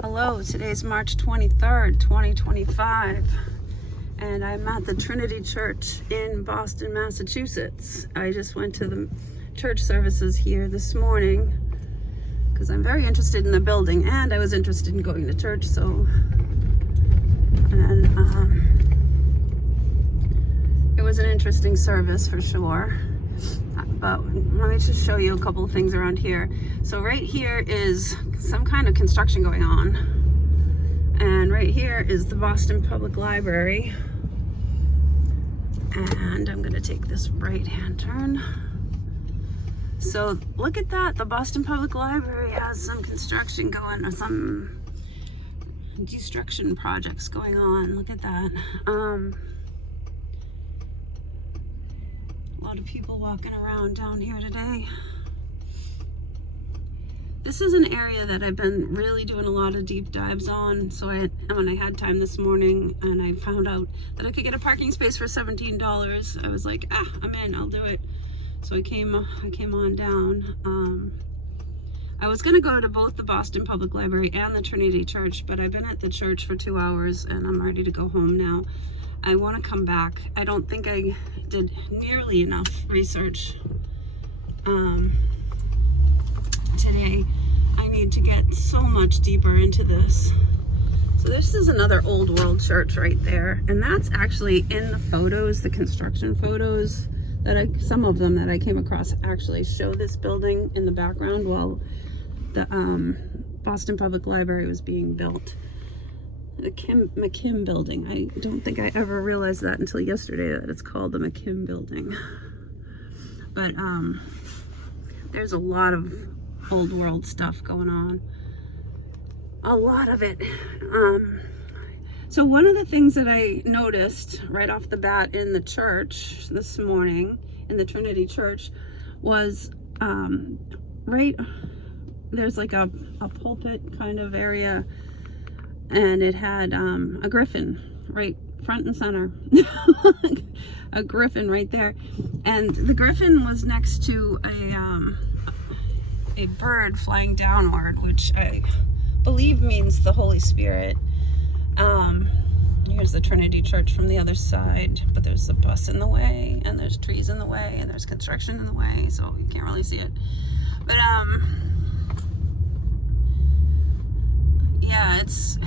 Hello, today's March 23rd, 2025, and I'm at the Trinity Church in Boston, Massachusetts. I just went to the church services here this morning because I'm very interested in the building and I was interested in going to church, it was an interesting service for sure. But let me just show you a couple of things around here. So right here is some kind of construction going on. And right here is the Boston Public Library. And I'm gonna take this right-hand turn. So look at that, the Boston Public Library has some construction going, or some destruction projects going on. Look at that. A lot of people walking around down here today. This is an area that I've been really doing a lot of deep dives on. So when I had time this morning and I found out that I could get a parking space for $17, I was like, I'm in, I'll do it. So I came on down. I was gonna go to both the Boston Public Library and the Trinity Church, but I've been at the church for 2 hours and I'm ready to go home now. I want to come back. I don't think I did nearly enough research today. I need to get so much deeper into this. So this is another old world church right there, and that's actually in the photos, the construction photos that some of them that I came across actually show this building in the background while the Boston Public Library was being built. The McKim building. I don't think I ever realized that until yesterday, that it's called the McKim building. But there's a lot of old world stuff going on. A lot of it. So one of the things that I noticed right off the bat in the church this morning, in the Trinity Church, was there's like a pulpit kind of area, and it had a griffin right front and center. A griffin right there, and the griffin was next to a bird flying downward, which I believe means the Holy Spirit. Here's the Trinity Church from the other side, but there's a bus in the way, and there's trees in the way, and there's construction in the way, so you can't really see it. But yeah, it's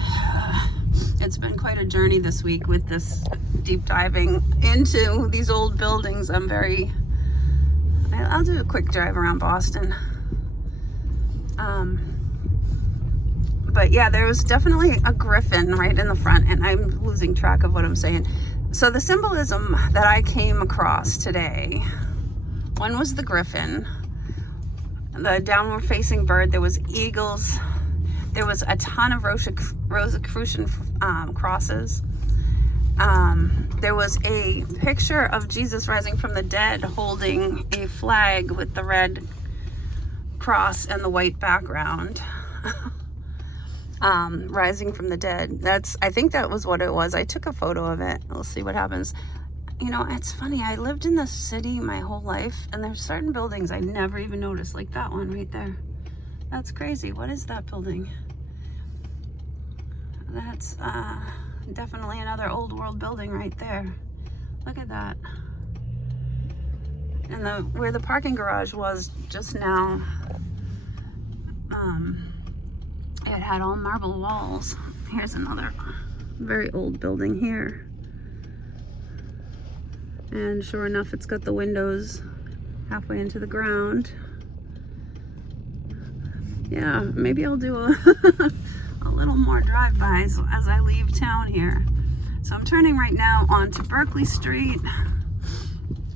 been quite a journey this week with this deep diving into these old buildings. I'll do a quick drive around Boston. But yeah, there was definitely a griffin right in the front, and I'm losing track of what I'm saying. So the symbolism that I came across today, one was the griffin, the downward facing bird, there was eagles, there was a ton of Rosicrucian crosses. There was a picture of Jesus rising from the dead holding a flag with the red cross and the white background. Rising from the dead. I think that was what it was. I took a photo of it. We'll see what happens. You know, it's funny. I lived in this city my whole life, and there's certain buildings I never even noticed, like that one right there. That's crazy. What is that building? That's definitely another old world building right there. Look at that. And where the parking garage was just now, it had all marble walls. Here's another very old building here. And sure enough, it's got the windows halfway into the ground. Yeah, maybe I'll do a little more drive-bys as I leave town here. So I'm turning right now onto Berkeley Street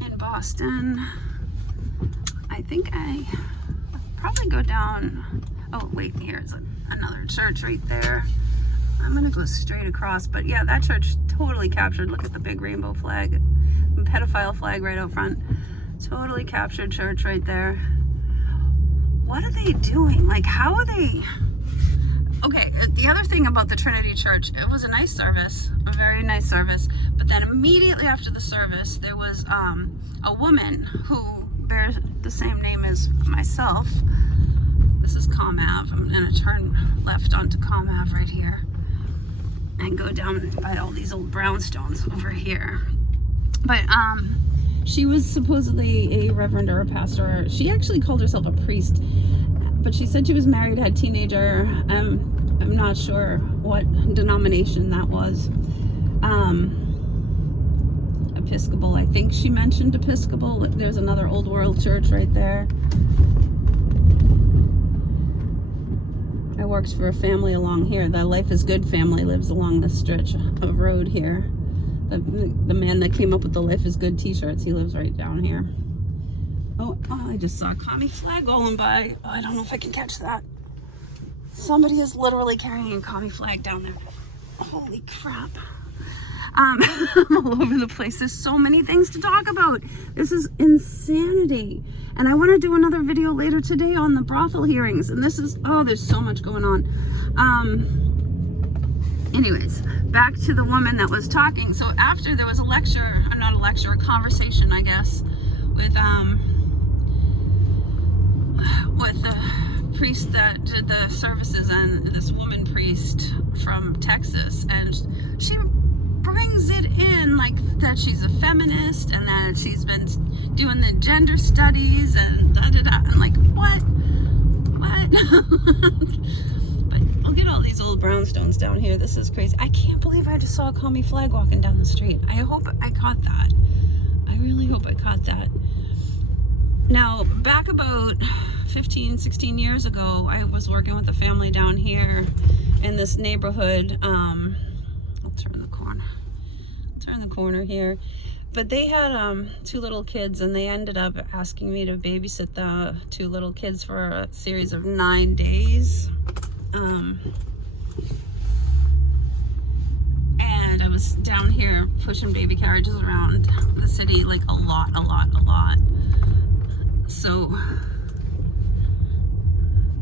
in Boston. I think I probably go down. Oh wait, here's another church right there. I'm gonna go straight across, but yeah, that church totally captured. Look at the big rainbow flag, pedophile flag right out front. Totally captured church right there. What are they doing? Like, how are they? Okay, the other thing about the Trinity Church, it was a nice service, a very nice service, but then immediately after the service, there was a woman who bears the same name as myself This is Com Ave. I'm gonna turn left onto Com Ave right here and go down by all these old brownstones over here. But she was supposedly a reverend or a pastor. She actually called herself a priest, but she said she was married, had a teenager. I'm not sure what denomination that was. Episcopal, I think she mentioned Episcopal. There's another old world church right there. I worked for a family along here. The Life is Good family lives along this stretch of road here. The man that came up with the Life is Good t-shirts, he lives right down here. Oh, I just saw a commie flag going by. Oh, I don't know if I can catch that. Somebody is literally carrying a commie flag down there. Holy crap. I'm all over the place. There's so many things to talk about. This is insanity. And I want to do another video later today on the brothel hearings. And this is, oh, there's so much going on. Anyways, back to the woman that was talking. So after there was a lecture, or not a lecture, a conversation, I guess, with the priest that did the services and this woman priest from Texas, and she brings it in like that she's a feminist and that she's been doing the gender studies and da-da-da. I'm like, what? But look at all these old brownstones down here. This is crazy. I can't believe I just saw a commie flag walking down the street. I hope I caught that. I really hope I caught that. Now, back about 15, 16 years ago, I was working with a family down here in this neighborhood. I'll turn the corner here. But they had two little kids, and they ended up asking me to babysit the two little kids for a series of 9 days. And I was down here pushing baby carriages around the city like a lot. So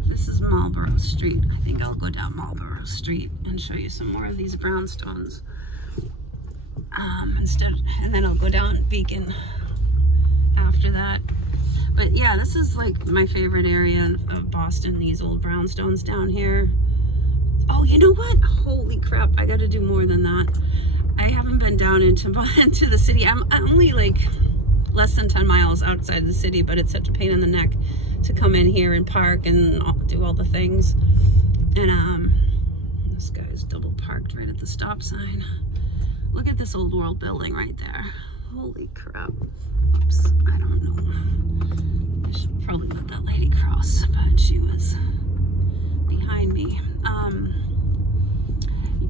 this is Marlborough Street. I think I'll go down Marlborough Street and show you some more of these brownstones. And then I'll go down Beacon after that. But yeah, this is like my favorite area of Boston, these old brownstones down here. Oh, you know what? Holy crap, I gotta do more than that. I haven't been down into the city. I'm only like less than 10 miles outside the city, but it's such a pain in the neck to come in here and park and do all the things. And this guy's double parked right at the stop sign. Look at this old world building right there. Holy crap. Oops, I don't know. I should probably let that lady cross, but she was behind me.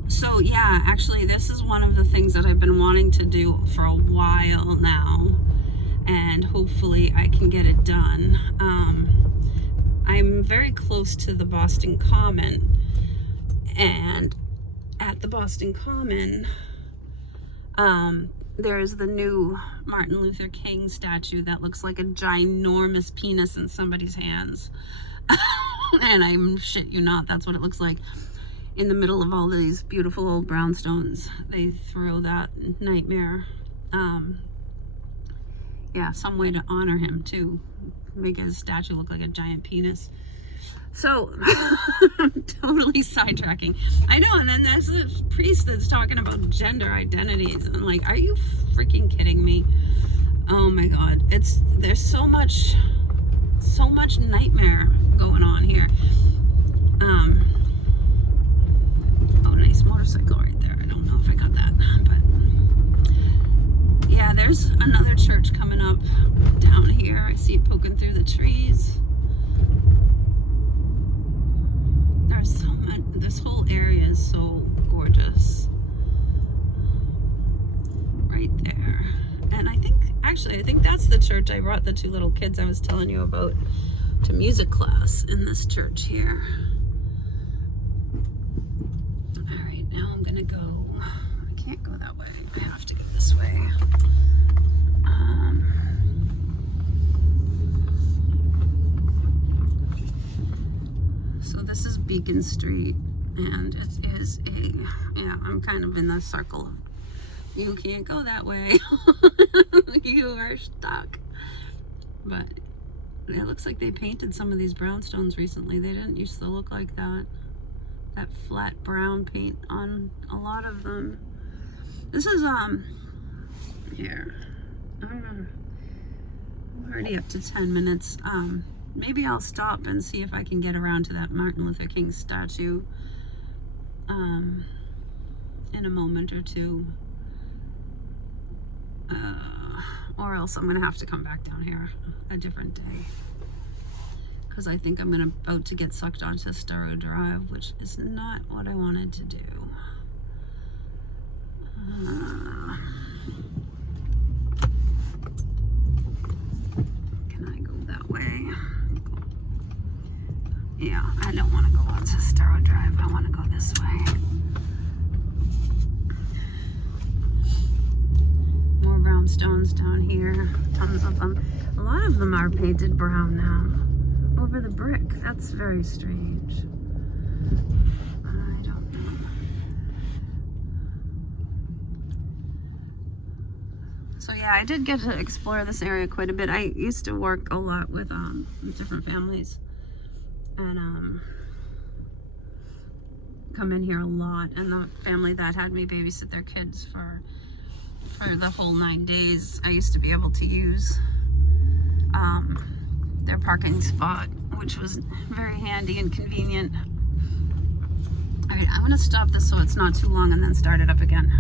So yeah, actually this is one of the things that I've been wanting to do for a while now, and hopefully I can get it done. I'm very close to the Boston Common, and at the Boston Common, there's the new Martin Luther King statue that looks like a ginormous penis in somebody's hands. And I'm shit you not, that's what it looks like. In the middle of all these beautiful old brownstones, they throw that nightmare. Yeah, some way to honor him too. Make his statue look like a giant penis. So, totally sidetracking. I know, and then there's this priest that's talking about gender identities. And I'm like, are you freaking kidding me? Oh my God. There's so much nightmare going on here. Oh, nice motorcycle right there. I don't know if I got that, but yeah, there's another church coming up down here. I see it poking through the trees. There's so much. This whole area is so gorgeous right there. And I think that's the church I brought the two little kids I was telling you about to music class, in this church here. All right, now I'm gonna go. I can't go that way. I have to go this way. So this is Beacon Street, and it is I'm kind of in the circle. You can't go that way. You are stuck. But It looks like they painted some of these brownstones recently. They didn't used to look like that. That flat brown paint on a lot of them. This is, here. I don't know. We're already up to 10 minutes. Maybe I'll stop and see if I can get around to that Martin Luther King statue in a moment or two. Or else I'm gonna have to come back down here a different day, because I think I'm about to get sucked onto Starrow Drive, which is not what I wanted to do. Can I go that way? Yeah, I don't want to go onto Starrow Drive. I want to go this way. More brownstones down here. Tons of them. A lot of them are painted brown now. Over the brick. That's very strange. I don't know. So yeah, I did get to explore this area quite a bit. I used to work a lot with different families, and come in here a lot. And the family that had me babysit their kids for the whole 9 days, I used to be able to use their parking spot, which was very handy and convenient. All right, I'm gonna stop this so it's not too long and then start it up again.